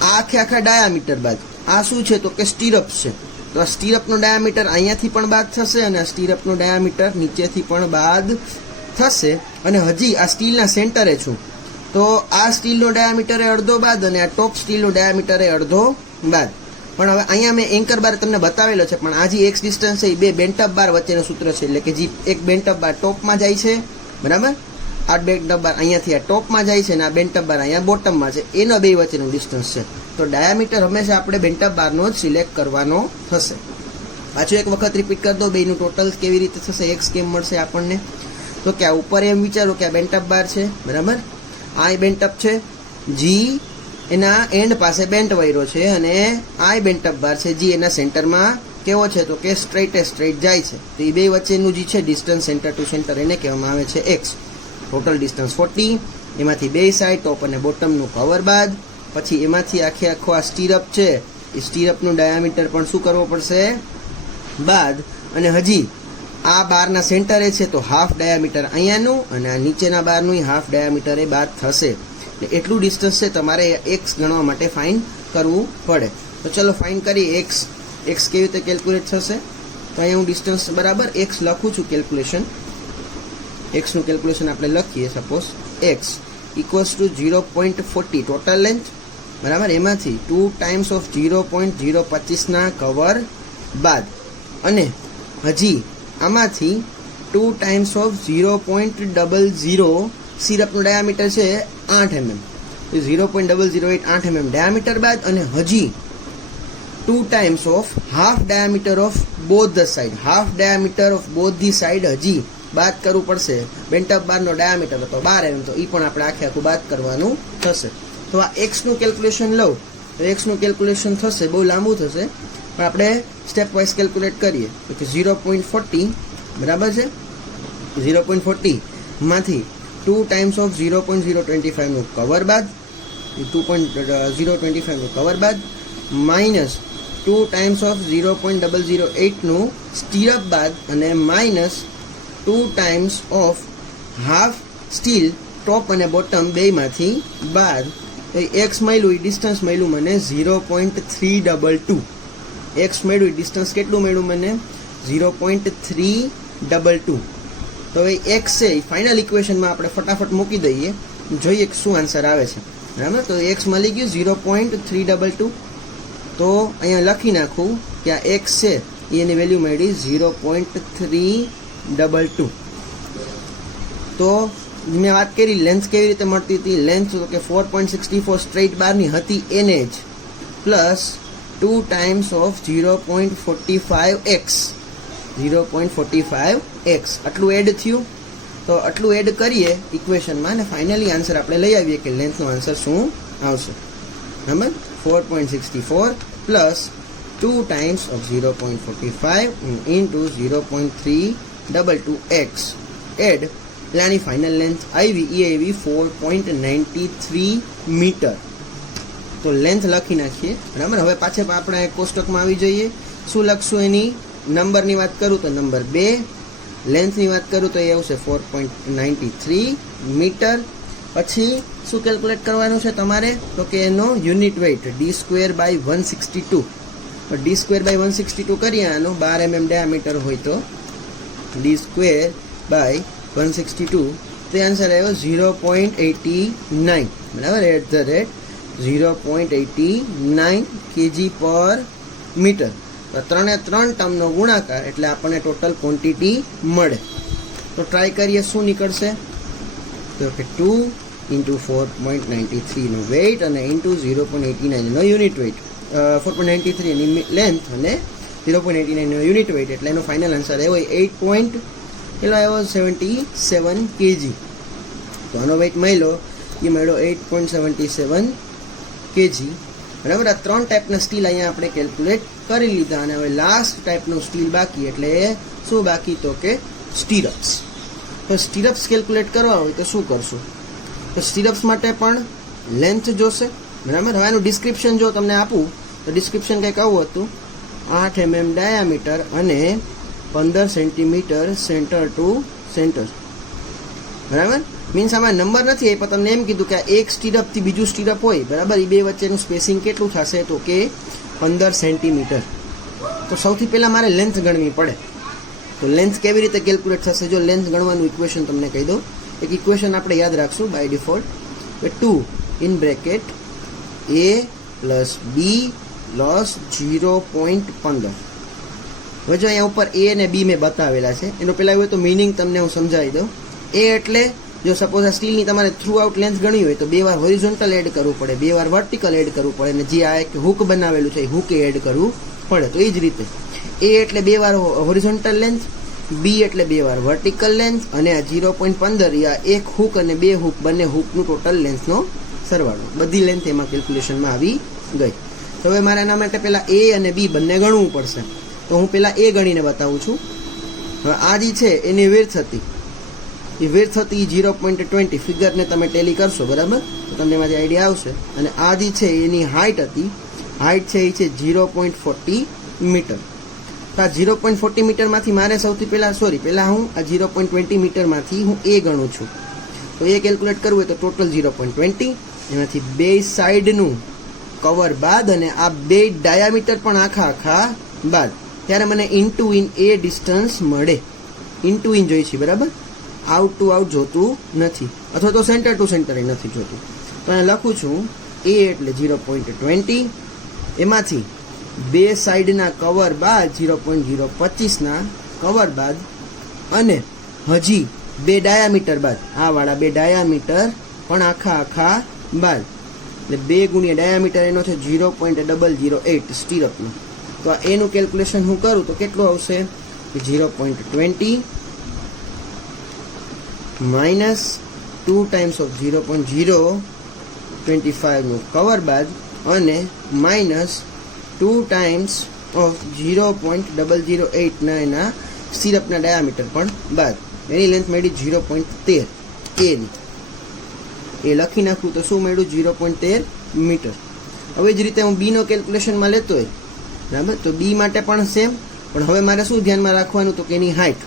આ આખા ડાયામીટર બાદ આ શું છે તો કે સ્ટીરપ્સ છે. તો આ સ્ટીરપનો ડાયામીટર અહીંયાથી પણ બાદ થશે અને આ સ્ટીરપનો ડાયામીટર નીચેથી પણ બાદ થશે. અને હજી આ સ્ટીલના સેન્ટરે છું તો આ સ્ટીલનો ડાયામીટર અડધો બાદ અને આ ટોપ સ્ટીલનો ડાયામીટર અડધો બાદ. પણ હવે અહીંયા મેં એન્કર બાર તમને બતાવેલો છે, પણ આ જે એક્સ ડિસ્ટન્સ છે એ બે બેન્ટઅપ બાર વચ્ચેનું સૂત્ર છે. એટલે કે જે એક બેન્ટઅપ બાર ટોપમાં જાય છે, બરાબર, આ બેન્ટઅપ બાર અહીંયાથી આ ટોપમાં જાય છે અને આ બેન્ટઅપ બાર અહીંયા બોટમમાં છે, એનો બે વચ્ચેનું ડિસ્ટન્સ છે. તો ડાયામીટર હંમેશા આપણે બેન્ટઅપ બારનો જ સિલેક્ટ કરવાનો થશે. પાછું એક વખત રિપીટ કરી દો, બેનું ટોટલ કેવી રીતે થશે, એક્સ કેમ મળશે આપણને? તો કે આ ઉપર એમ વિચારો કે આ બેન્ટઅપ બાર છે, બરાબર, આ બેન્ટઅપ છે, જી એના એન્ડ પાસે બેન્ટ વાયરો છે અને આ બેન્ટઅપ બાર છે, જી એના સેન્ટરમાં કેવો છે તો કે સ્ટ્રેટ જાય છે. તો એ બે વચ્ચેનું જે છે ડિસ્ટન્સ સેન્ટર ટુ સેન્ટર એને કહેવામાં આવે છે એક્સ. ટોટલ ડિસ્ટન્સ 40, એમાંથી બે સાઈડ ટોપ અને બોટમનું કવર બાદ પછી એમાંથી આખો આ સ્ટીરઅપ છે એ સ્ટીરઅપનું ડાયામીટર પણ શું કરવો પડશે? બાદ. અને હજી આ બારના સેન્ટરે છે તો હાફ ડાયામીટર અહીંયાનું અને આ નીચેના બારનું હાફ ડાયામીટરે બાદ થશે. એટલું ડિસ્ટન્સ છે તમારે એક્સ ગણવા માટે ફાઇન કરવું પડે. તો ચલો ફાઇન કરીએ એક્સ. એક્સ કેવી રીતે કેલ્ક્યુલેટ થશે? તો અહીંયા હું ડિસ્ટન્સ બરાબર એક્સ લખું છું કેલ્ક્યુલેશન. એક્સનું કેલ્ક્યુલેશન આપણે લખીએ. Suppose x equals to 0.40 total length, બરાબર, એમાંથી 2 ટાઈમ્સ ઓફ 0.025ના કવર બાદ અને હજી આમાંથી 2 ટાઈમ્સ ઓફ 0.00 સિરપનું ડાયામીટર છે 8 mm, 0.008 8 mm ડાયામીટર બાદ અને હજી 2 times of half diameter of both the side, half diameter of both the side હજી બાદ કરવું પડશે. બેન્ટઅપ બારનો ડાયામીટર હતો 12 mm, તો એ પણ આપણે આખું બાદ કરવાનું થશે. તો આ એક્સનું કેલ્ક્યુલેશન લઉં તો એક્સનું કેલ્ક્યુલેશન થશે, બહુ લાંબુ થશે, પણ આપણે સ્ટેપ વાઇઝ કેલ્ક્યુલેટ કરીએ તો કે 0.40, બરાબર છે, 0.40 માંથી 2 ટાઈમ્સ ઓફ 0.025નું કવર બાદ, 2.025નું કવર બાદ માઇનસ 2 ટાઈમ્સ ઓફ 0.008નું સ્ટીરઅપ બાદ અને minus 2 times of half steel top અને બોટમ બેમાંથી બાદ. એક્સ મળ્યું, એ ડિસ્ટન્સ મળ્યું મને 0.322. એક્સ મળ્યું, ડિસ્ટન્સ કેટલું મળ્યું મને? 0.322. તો એ એક્સ છે એ ફાઇનલ ઇક્વેશનમાં આપણે ફટાફટ મૂકી દઈએ, જોઈએ શું આન્સર આવે છે, બરાબર. તો એક્સ મળી ગયું 0.322. તો અહીંયા લખી નાખું કે આ એક્સ છે એની વેલ્યુ મળી 0.322. તો મેં વાત કરી લેન્થ કેવી રીતે મળતી હતી. લેન્થ તો કે 4.64 સ્ટ્રેટ બારની હતી એને જ plus 2 times of 0.45x, 0.45x આટલું એડ થયું. તો આટલું એડ કરીએ ઇક્વેશનમાં અને ફાઇનલી આન્સર આપણે લઈ આવીએ કે લેન્થનો આન્સર શું આવશે, બરાબર. 4.64 plus 2 times of 0.45 into 0.322x add એટલે આની ફાઇનલ લેન્થ આવી એ આવી 4.93 મીટર. તો લેન્થ લખી નાખીએ, બરાબર. હવે પાછા આપણે કોષ્ટકમાં આવી જઈએ. શું લખશું? એની નંબરની વાત કરું તો નંબર 2, લેન્થની વાત કરું તો એ આવશે 4.93 મીટર. પછી શું કેલ્ક્યુલેટ કરવાનું છે તમારે? તો કે એનો યુનિટ વેઇટ d²/162. તો d²/162 કરીએ આનો 12 mm ડાયામીટર હોય તો d²/162 તો આન્સર આવ્યો 0.89, બરાબર, એટ ધ રેટ 0.89 kg/મીટર. તો 3 ટર્મનો ગુણાકાર એટલે આપણને ટોટલ ક્વોન્ટિટી મળે. તો ટ્રાય કરીએ શું નીકળશે. તો કે 2 ઇન્ટુ 4.93નો વેઇટ અને ઇન્ટુ 0.89નો યુનિટ વેઇટ, 4.93 એની લેન્થ અને 0.89નો યુનિટ વેઇટ, એટલે એનો ફાઇનલ આન્સર આવ્યો 8.77 kg. તો આનો વેઇટ મળ્યો 8.77 kg. બરાબર. આ 3 ટાઈપના સ્ટીલ અહીંયા આપણે કેલ્ક્યુલેટ કરી લીધા અને હવે લાસ્ટ ટાઈપનું સ્ટીલ બાકી, એટલે શું બાકી તો કે સ્ટીરપ્સ. તો સ્ટીરપ્સ કેલ્ક્યુલેટ કરવા હોય તો શું કરશું? તો સ્ટીરપ્સ માટે પણ લેન્થ જોશે. બરાબર. હવે આનું ડિસ્ક્રિપ્શન જો તમને આપું તો ડિસ્ક્રિપ્શન કંઈક આવું હતું: 8 mm ડાયામીટર અને 15 સેન્ટીમીટર સેન્ટર ટુ સેન્ટર. બરાબર. મીન્સ આમાં નંબર નથી આપ્યો, તમને એમ કીધું કે આ એક સ્ટીરપથી બીજું સ્ટીરપ હોય, બરાબર, એ બે વચ્ચેનું સ્પેસિંગ કેટલું થશે તો કે 15 સેન્ટીમીટર. તો સૌથી પહેલાં મારે લેન્થ ગણવી પડે. તો લેન્થ કેવી રીતે કેલ્ક્યુલેટ થશે? જો લેન્થ ગણવાનું ઇક્વેશન તમને કહી દઉં. એક ઇક્વેશન આપણે યાદ રાખશું બાય ડિફોલ્ટ, કે 2 in bracket a plus B plus 0.15. હવે જો અહીંયા ઉપર a અને b મેં બતાવેલા છે, એનો પહેલાં એવું હોય તો મિનિંગ તમને હું સમજાવી દઉં. a એટલે જો સપોઝ આ સ્ટીલની તમારે થ્રુ આઉટ લેન્થ ગણવી હોય તો 2 વાર હોરિઝોન્ટલ એડ કરવું પડે, 2 વાર વર્ટિકલ એડ કરવું પડે, અને જે આ એક હુક બનાવેલું છે એ હુક એડ કરવું પડે. તો એ જ રીતે a એટલે 2 વાર હોરિઝોન્ટલ લેન્થ, b એટલે 2 વાર વર્ટિકલ લેન્થ, અને આ 0.15 આ એક હુક અને 2 હુક બંને હુકનું ટોટલ લેન્થનો સરવાળો. બધી લેન્થ એમાં કેલ્ક્યુલેશનમાં આવી ગઈ. તો હવે મારે એના માટે પહેલાં a અને b બંને ગણવું પડશે. તો હું પહેલાં a ગણીને બતાવું છું. હવે આ જે છે એની વિડ્થ હતી, એ વિડ્થ હતી 0.20. ફિગરને તમે ટેલી કરશો, બરાબર, તો તમને એમાંથી આઈડિયા આવશે. અને આ જે છે એની હાઇટ હતી, હાઇટ છે એ છે 0.40 મીટર. તો આ 0.40 મીટરમાંથી મારે સૌથી પહેલાં હું આ 0.20 મીટરમાંથી હું એ ગણું છું. તો એ કેલ્ક્યુલેટ કરવું હોય તો ટોટલ 0.20, એમાંથી બે સાઈડનું કવર બાદ અને આ બે ડાયામીટર પણ આખા બાદ, ત્યારે મને ઇન્ટુ ઇન એ ડિસ્ટન્સ મળે. ઇન્ટુ ઇન જોઈ છે, બરાબર, આઉટ ટુ આઉટ જોતું નથી, અથવા તો સેન્ટર ટુ સેન્ટર એ નથી જોતું. તો અહીંયા લખું છું a એટલે 0.20, એમાંથી બે સાઈડના કવર બાદ 0.025ના કવર બાદ, અને હજી બે ડાયામીટર બાદ, આ વાળા બે ડાયામીટર પણ આખા બાદ, એટલે 2 ગુણ્યા ડાયામીટર એનો છે 0.008 સ્ટીરપનું. તો આ એનું કેલ્ક્યુલેશન હું કરું તો કેટલું આવશે? 0.20 માઇનસ 2 ટાઈમ્સ ઓફ 0.025 નું કવર બાદ, અને માઇનસ 2 ટાઈમ્સ ઓફ 0.008 ના એના સિરપના ડાયામીટર પણ બાદ. એની લેન્થ મળી 0.13 એની. એ લખી નાખું તો શું મળ્યું? 0.13 મીટર. હવે જ રીતે હું બીનો કેલ્ક્યુલેશનમાં લેતો હોય, બરાબર, તો બી માટે પણ સેમ, પણ હવે મારે શું ધ્યાનમાં રાખવાનું તો કે એની હાઇટ,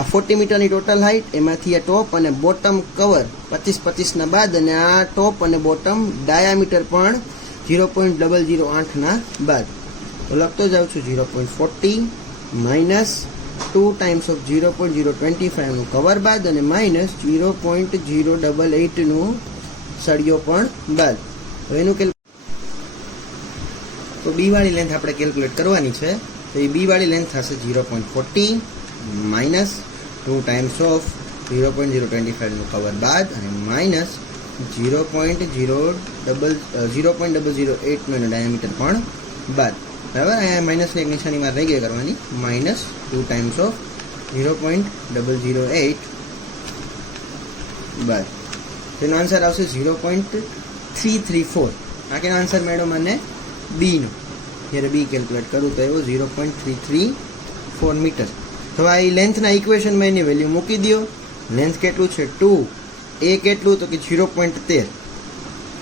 આ 40 મીટરની ટોટલ હાઇટ, એમાંથી આ ટોપ અને બોટમ કવર 25-25ના બાદ, અને આ ટોપ અને બોટમ ડાયામીટર પણ 0.008ના બાદ. તો લખતો જાઉં છું 0.40 માઇનસ 2 ટાઈમ્સ ઓફ 0.025 નું કવર બાદ, અને માઇનસ 0.088 નું સળિયો પણ બાદ. તો એનું તો બી વાળી લેન્થ આપણે કેલ્ક્યુલેટ કરવાની છે. તો એ બી વાળી લેન્થ થશે 0.40 માઇનસ 2 ટાઈમ્સ ઓફ 0.025 નું કવર બાદ, અને માઇનસ 0.008 નો ડાયામીટર પણ બાદ. બરાબર. અહીંયા માઇનસની એક નિશાની મારે રહી ગઈ કરવાની. માઇનસ 2 ટાઈમ્સ ઓફ 0.008 બાદ. તેનો આન્સર આવશે 0.334. આ કેનો આન્સર મેળવો મને બીનો. જ્યારે બી કેલ્ક્યુલેટ કરું તો એવો 0.334 મીટર. તો આ લેન્થના ઇક્વેશનમાં એની વેલ્યુ મૂકી દો. લેન્થ કેટલું છે 2, એ કેટલું તો કે 0.13,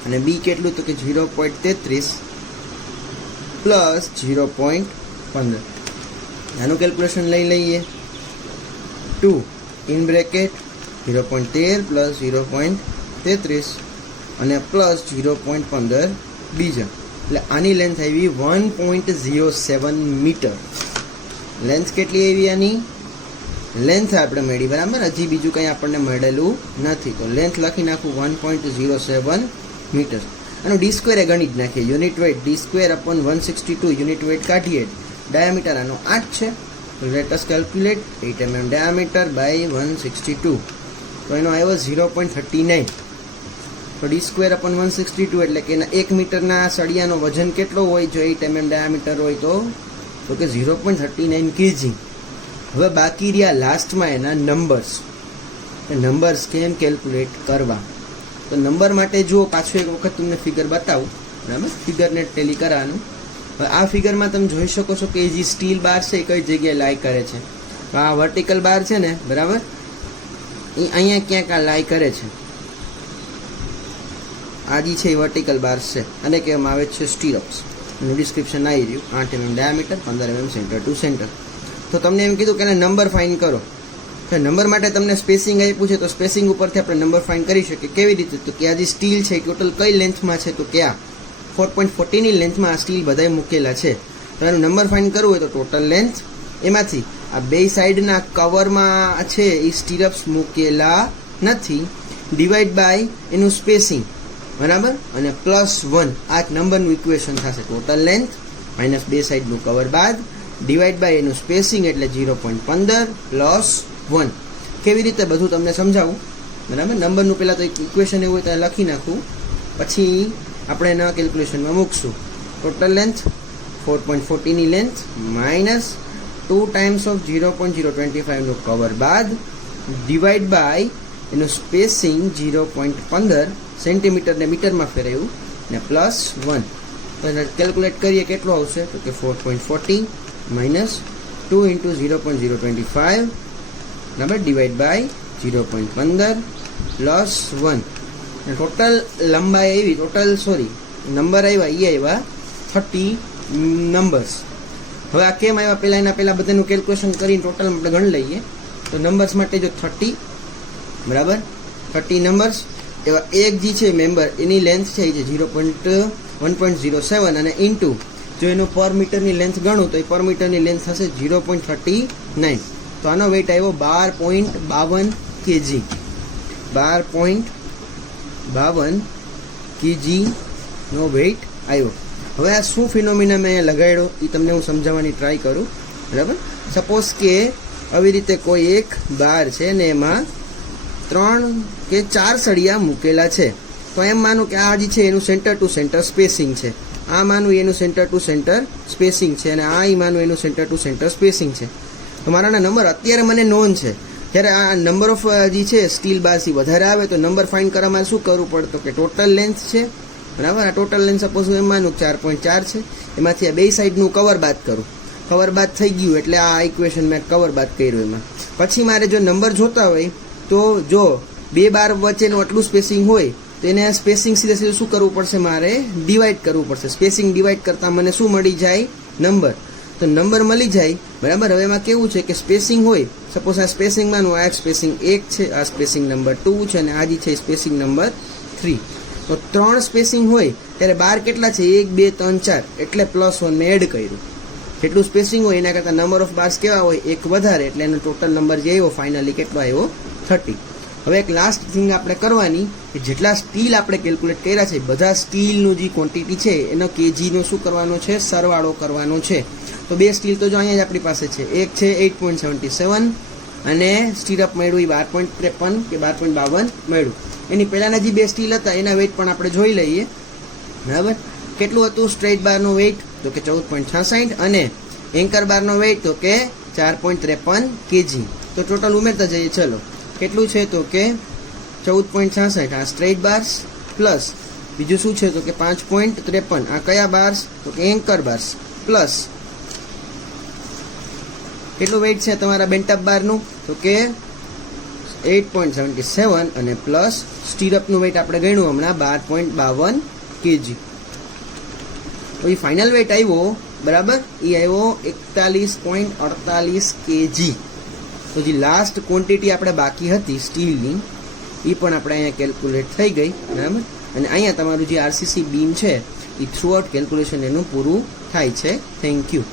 અને બી કેટલું તો કે 0.33 પ્લસ 0.15. આનું કેલ્ક્યુલેશન લઈ લઈએ. 2 ઇન બ્રેકેટ 0.13 પ્લસ 0.33 અને પ્લસ 0.15 બીજા, એટલે આની લેન્થ આવી 1.07 મીટર. લેન્થ કેટલી આવી આની? લેન્થ આપણે મેળવી, બરાબર, હજી બીજું કંઈ આપણને મળેલું નથી. તો લેન્થ લખી નાખું 1.07 મીટર. આનું ડી સ્ક્વેર એ ગણી જ નાખીએ. Unit weight D square upon 162 unit weight કાઢીએ. ડાયામીટર આનો 8 છે. તો let us calculate 8 mm diameter by 162. તો એનો આવ્યો 0.39. તો d²/162 એટલે કે એના 1 મીટરના સળિયાનો વજન કેટલો હોય જો 8 mm ડાયામીટર હોય તો કે 0.39 kg. હવે બાકી રહ્યા લાસ્ટમાં એના નંબર્સ કેમ કેલ્ક્યુલેટ કરવા. તો નંબર માટે જુઓ પાછું એક વખત તમને ફિગર બતાવું, બરાબર? ફિગરને ટેલી કરવાનું. હવે આ ફિગરમાં તમે જોઈ શકો છો કે જે સ્ટીલ બાર છે એ કઈ જગ્યાએ લાઈ કરે છે. આ વર્ટિકલ બાર છે ને, બરાબર, એ અહીંયા ક્યાંક આ લાઈ કરે છે. આ જે છે એ વર્ટિકલ બાર છે અને કહેવામાં આવે છે સ્ટીરપ્સ. એનું ડિસ્ક્રિપ્શન આવી રહ્યું, 8 mm diameter, 15 mm centre two centre. તો તમને એમ કીધું કે એને નંબર ફાઇન કરો. તો નંબર માટે તમને સ્પેસિંગ આપ્યું છે, તો સ્પેસિંગ ઉપરથી આપણે નંબર ફાઇન કરી શકીએ. કેવી રીતે? તો કે આ જે સ્ટીલ છે ટોટલ કઈ લેન્થમાં છે, તો કે આ 4.40ની લેન્થમાં આ સ્ટીલ બધાય મૂકેલા છે. તો એનું નંબર ફાઇન કરવું હોય તો ટોટલ લેન્થ, એમાંથી આ બે સાઈડના કવરમાં છે એ સ્ટીરપ્સ મૂકેલા નથી, ડિવાઈડ બાય એનું સ્પેસિંગ, બરાબર, અને +1 આ નંબરનું ઇક્વેશન થશે. ટોટલ લેન્થ માઇનસ બે સાઈડનું કવર બાદ ડિવાઈડ બાય એનું સ્પેસિંગ એટલે 0.15 +1. કેવી રીતે બધું તમને સમજાવું, બરાબર? નંબરનું પહેલાં તો એક ઇક્વેશન એવું હોય તો લખી નાખું, પછી આપણે એના કેલ્ક્યુલેશનમાં મૂકશું. ટોટલ લેન્થ 4.40ની લેન્થ માઇનસ 2 ટાઈમ્સ ઓફ 0.025નું કવર બાદ ડિવાઈડ બાય એનું સ્પેસિંગ 0.15 સેન્ટીમીટરને મીટરમાં ફેરવ્યું ને +1. તો કેલ્ક્યુલેટ કરીએ કેટલો આવશે, તો કે 4.40 માઇનસ 2 × 0.025 બરાબર ડિવાઈડ બાય 0.15 +1. ટોટલ લંબાઈ આવી, નંબર આવ્યા 30 નંબર્સ. હવે આ કેમ આવ્યા, એના પહેલા બધાનું કેલ્ક્યુલેશન કરીને ટોટલ આપણે ગણી લઈએ. તો નંબર્સ માટે જો 30, બરાબર, 30 નંબર્સ, એવા એક જે છે મેમ્બર એની લેન્થ છે એ 1.07 અને ઇન્ટુ જો એનું પર મીટરની લેન્થ ગણું તો એ પર મીટરની લેન્થ થશે 0.39. તો આનો વેઇટ આવ્યો 12.52 kg. 12.52 kg નો વેઇટ આવ્યો. હવે આ શું ફિનોમિના મેં લગાડ્યો એ તમને હું સમજાવવાની ટ્રાય કરું, બરાબર? સપોઝ કે આવી રીતે કોઈ એક બાર છે ને એમાં 3 કે 4 સળિયા મૂકેલા છે. તો એમ માનું કે આ જે છે એનું સેન્ટર ટુ સેન્ટર સ્પેસિંગ છે, આ માનું એનું સેન્ટર ટુ સેન્ટર સ્પેસિંગ છે, અને આ માનું એનું સેન્ટર ટુ સેન્ટર સ્પેસિંગ છે. તો મારાના નંબર અત્યારે મને નોન છે, જ્યારે આ નંબર ઓફ જે છે સ્ટીલ બારથી વધારે આવે તો નંબર ફાઇન કરવામાં શું કરવું પડે, તો કે ટોટલ લેન્થ છે, બરાબર. આ ટોટલ લેન્થ સપોઝ હું એમ માનું 4.4 છે, એમાંથી આ બે સાઈડનું કવર બાદ કરું. કવર બાદ થઈ ગયું એટલે આ ઇક્વેશન મેં કવર બાદ કર્યું. એમાં પછી મારે જો નંબર જોતા હોય તો જો બે બાર વચ્ચેનું આટલું સ્પેસિંગ હોય તો એને સ્પેસિંગ સીધે શું કરવું પડશે, મારે ડિવાઈડ કરવું પડશે. સ્પેસિંગ ડિવાઈડ કરતાં મને શું મળી જાય, નંબર. તો નંબર મળી જાય, બરાબર. હવે એમાં કેવું છે કે સ્પેસિંગ હોય, સપોઝ આ સ્પેસિંગમાંનું આ સ્પેસિંગ 1 છે, આ સ્પેસિંગ નંબર 2 છે, અને આ જે છે સ્પેસિંગ નંબર 3. તો 3 સ્પેસિંગ હોય ત્યારે બાર કેટલા છે, 1 2 3 4, એટલે +1 મેં એડ કર્યું. જેટલું સ્પેસિંગ હોય એના કરતાં નંબર ઓફ બાર્સ કેવા હોય, 1 વધારે, એટલે એનો ટોટલ નંબર જે આવ્યો ફાઇનલી કેટલો આવ્યો, 30. હવે એક લાસ્ટ થિંગ આપણે કરવાની કે જેટલા સ્ટીલ આપણે કેલ્ક્યુલેટ કર્યા છે બધા સ્ટીલનું જે ક્વોન્ટિટી છે એનો કેજીનો શું કરવાનો છે, સરવાળો કરવાનો છે. તો બે સ્ટીલ તો જો અહીંયા જ આપણી પાસે છે, એક છે 8.77 અને સ્ટીરઅપ મળ્યું એ 12.53 કે 12.52 મળ્યું. એની પહેલાંના જે બે સ્ટીલ હતા એના વેઇટ પણ આપણે જોઈ લઈએ, બરાબર. કેટલું હતું સ્ટ્રેટ બારનું વેઇટ, તો કે 14.66, અને એન્કર બારનો વેઇટ તો કે 4.53 kg. તો ટોટલ ઉમેરતા જઈએ, ચલો કેટલું છે, તો કે 14.66 આ સ્ટ્રેટ બાર્સ પ્લસ બીજું શું છે, તો કે 5.53 આ કયા બાર્સ, તો કે એન્કર બાર્સ, પ્લસ કેટલું વેઇટ છે તમારા બેન્ટઅપ બારનું, તો કે 8.77 અને પ્લસ સ્ટીરઅપનું વેઇટ આપણે ગણ્યું હમણાં 12.52 kg. તો એ ફાઇનલ વેઇટ આવ્યો, બરાબર, એ આવ્યો 41.48 kg. તો જે લાસ્ટ ક્વોન્ટિટી આપણે બાકી હતી સ્ટીલની એ પણ આપણે અહીંયા કેલ્ક્યુલેટ થઈ ગઈ, બરાબર. અને અહીંયા તમારું જે આરસીસી બીમ છે એ થ્રુઆઉટ કેલ્ક્યુલેશન એનું પૂરું થાય છે. Thank you.